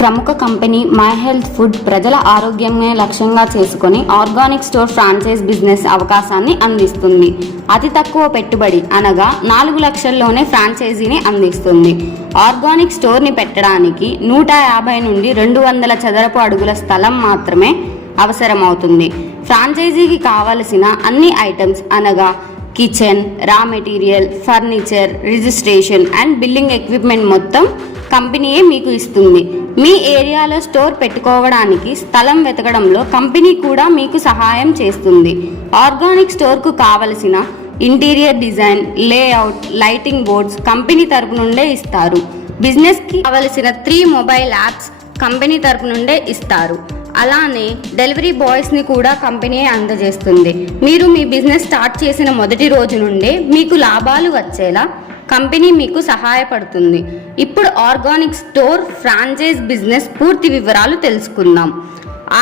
ప్రముఖ company my health food ప్రజల ఆరోగ్యమే లక్ష్యంగా చేసుకొని ఆర్గానిక్ స్టోర్ ఫ్రాంచైజ్ బిజినెస్ అవకాశాన్ని అందిస్తుంది. అతి తక్కువ పెట్టుబడి అనగా 4 లక్షల్లోనే ఫ్రాంచైజీని అందిస్తుంది. ఆర్గానిక్ స్టోర్ని పెట్టడానికి 150 నుండి 200 చదరపు అడుగుల స్థలం మాత్రమే అవసరమవుతుంది. ఫ్రాంచైజీకి కావలసిన అన్ని ఐటమ్స్ అనగా kitchen, raw material, furniture, registration and billing equipment మొత్తం కంపెనీయే మీకు ఇస్తుంది. మీ ఏరియాలో స్టోర్ పెట్టుకోవడానికి స్థలం వెతకడంలో కంపెనీ కూడా మీకు సహాయం చేస్తుంది. ఆర్గానిక్ స్టోర్కు కావలసిన interior design, layout, lighting boards company తరపు నుండే ఇస్తారు. బిజినెస్కి కావలసిన 3 మొబైల్ యాప్స్ కంపెనీ తరపు నుండే ఇస్తారు. అలానే డెలివరీ బాయ్స్ని కూడా కంపెనీ అందజేస్తుంది. మీరు మీ బిజినెస్ స్టార్ట్ చేసిన మొదటి రోజు నుండే మీకు లాభాలు వచ్చేలా కంపెనీ మీకు సహాయపడుతుంది. ఇప్పుడు ఆర్గానిక్ స్టోర్ ఫ్రాంచైజ్ బిజినెస్ పూర్తి వివరాలు తెలుసుకుందాం.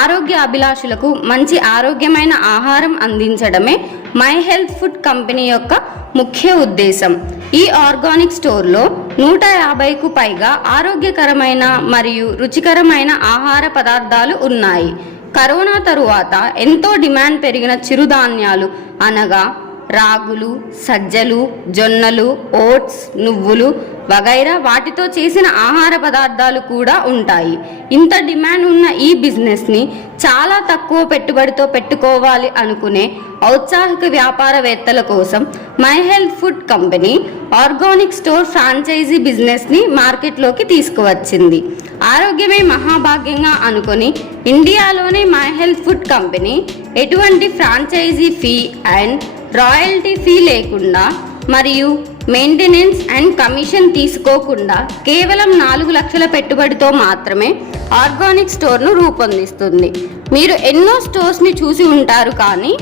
ఆరోగ్య అభిలాషులకు మంచి ఆరోగ్యమైన ఆహారం అందించడమే మై హెల్త్ ఫుడ్ కంపెనీ యొక్క ముఖ్య ఉద్దేశం. ఈ ఆర్గానిక్ స్టోర్లో 150కు పైగా ఆరోగ్యకరమైన మరియు రుచికరమైన ఆహార పదార్థాలు ఉన్నాయి. కరోనా తరువాత ఎంతో డిమాండ్ పెరిగిన చిరుధాన్యాలు అనగా రాగులు, సజ్జలు, జొన్నలు, ఓట్స్, నువ్వులు వగైరా వాటితో చేసిన ఆహార పదార్థాలు కూడా ఉంటాయి. ఇంత డిమాండ్ ఉన్న ఈ బిజినెస్ని చాలా తక్కువ పెట్టుబడితో పెట్టుకోవాలి అనుకునే ఔత్సాహిక వ్యాపారవేత్తల కోసం my health food company organic store franchise బిజినెస్ని మార్కెట్లోకి తీసుకువచ్చింది. ఆరోగ్యమే మహాభాగ్యంగా అనుకొని ఇండియాలోనే మై హెల్త్ ఫుడ్ కంపెనీ ఎటువంటి franchise fee and royalty fee లేకుండా మరియు మెయింటెనెన్స్ అండ్ కమిషన్ తీసుకోకుండా కేవలం 4 లక్షల పెట్టుబడితో మాత్రమే ఆర్గానిక్ స్టోర్ను రూపొందిస్తుంది. మీరు ఎన్నో స్టోర్స్ని చూసి ఉంటారు, కానీ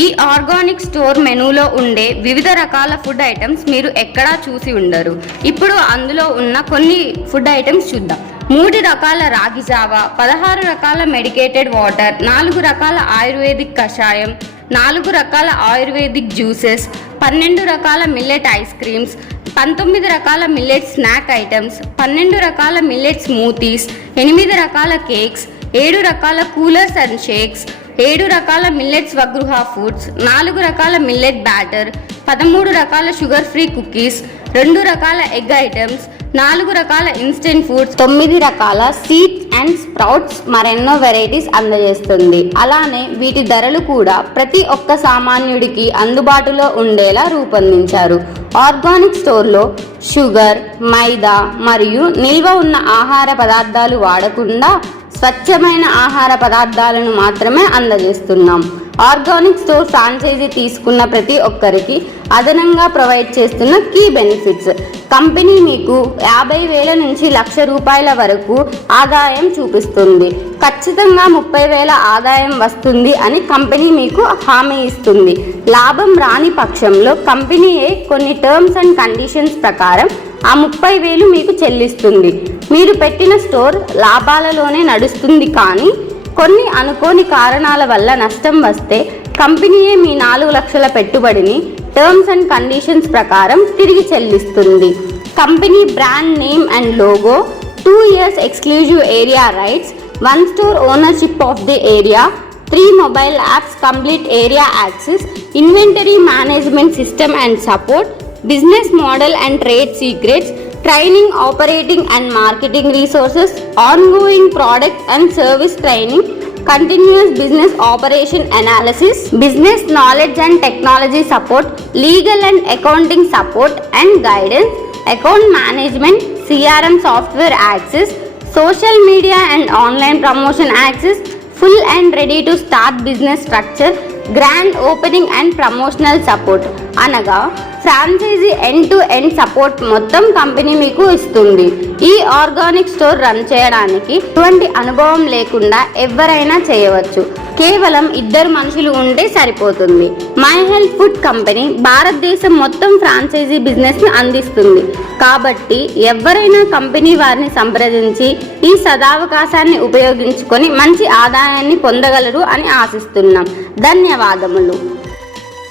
ఈ ఆర్గానిక్ స్టోర్ మెనూలో ఉండే వివిధ రకాల ఫుడ్ ఐటమ్స్ మీరు ఎక్కడా చూసి ఉండరు. ఇప్పుడు అందులో ఉన్న కొన్ని ఫుడ్ ఐటమ్స్ చూద్దాం. 3 రకాల రాగి జావా, 16 రకాల మెడికేటెడ్ వాటర్, 4 రకాల ఆయుర్వేదిక్ కషాయం, 4 రకాల ఆయుర్వేదిక్ జ్యూసెస్, 12 రకాల మిల్లెట్ ఐస్ క్రీమ్స్, 19 రకాల మిల్లెట్ స్నాక్ ఐటమ్స్, 12 రకాల మిల్లెట్ స్మూతీస్, 8 రకాల కేక్స్, 7 రకాల కూలర్స్ అండ్ షేక్స్, 7 రకాల మిల్లెట్ స్వగృహ ఫుడ్స్, 4 రకాల మిల్లెట్ బ్యాటర్, 13 రకాల షుగర్ ఫ్రీ కుకీస్, 2 రకాల ఎగ్ ఐటమ్స్, 4 రకాల ఇన్స్టెంట్ ఫుడ్స్, 9 రకాల సీడ్స్ అండ్ స్ప్రౌట్స్, మరెన్నో వెరైటీస్ అందజేస్తుంది. అలానే వీటి ధరలు కూడా ప్రతి ఒక్క సామాన్యుడికి అందుబాటులో ఉండేలా రూపొందించారు. ఆర్గానిక్ స్టోర్లో షుగర్, మైదా మరియు నిల్వ ఉన్న ఆహార పదార్థాలు వాడకుండా స్వచ్ఛమైన ఆహార పదార్థాలను మాత్రమే అందజేస్తున్నాం. ఆర్గానిక్ స్టోర్ ఫ్రాంచైజీ తీసుకున్న ప్రతి ఒక్కరికి అదనంగా ప్రొవైడ్ చేస్తున్న కీ బెనిఫిట్స్. కంపెనీ మీకు 50,000 నుంచి ₹1,00,000 వరకు ఆదాయం చూపిస్తుంది. ఖచ్చితంగా 30,000 ఆదాయం వస్తుంది అని కంపెనీ మీకు హామీ ఇస్తుంది. లాభం రాని పక్షంలో కంపెనీయే కొన్ని టర్మ్స్ అండ్ కండిషన్స్ ప్రకారం ఆ 30,000 మీకు చెల్లిస్తుంది. మీరు పెట్టిన స్టోర్ లాభాలలోనే నడుస్తుంది, కానీ కొన్ని అనుకోని కారణాల వల్ల నష్టం వస్తే కంపెనీయే మీ 4 లక్షల పెట్టుబడిని టర్మ్స్ అండ్ కండిషన్స్ ప్రకారం తిరిగి చెల్లిస్తుంది. Company brand name and logo, 2 years exclusive area rights, 1 store ownership of the area, 3 mobile apps, complete area access, inventory management system and support, business model and trade secrets, training, operating and marketing resources, ongoing product and service training, continuous business operation analysis, business knowledge and technology support, legal and accounting support and guidance, account management, CRM software access, social media and online promotion access, full and ready to start business structure, grand opening and promotional support. అనగా franchise end to end support మొత్తం company మీకు ఇస్తుంది. ఈ organic store run చేయడానికి ఎటువంటి అనుభవం లేకుండా ఎవరైనా చేయవచ్చు. కేవలం 2 మనుషులు ఉంటే సరిపోతుంది. మై హెల్త్ ఫుడ్ కంపెనీ భారతదేశం మొత్తం ఫ్రాంచైజీ బిజినెస్ని అందిస్తుంది. కాబట్టి ఎవరైనా కంపెనీ వారిని సంప్రదించి ఈ సదావకాశాన్ని ఉపయోగించుకొని మంచి ఆదాయాన్ని పొందగలరు అని ఆశిస్తున్నాం. ధన్యవాదములు.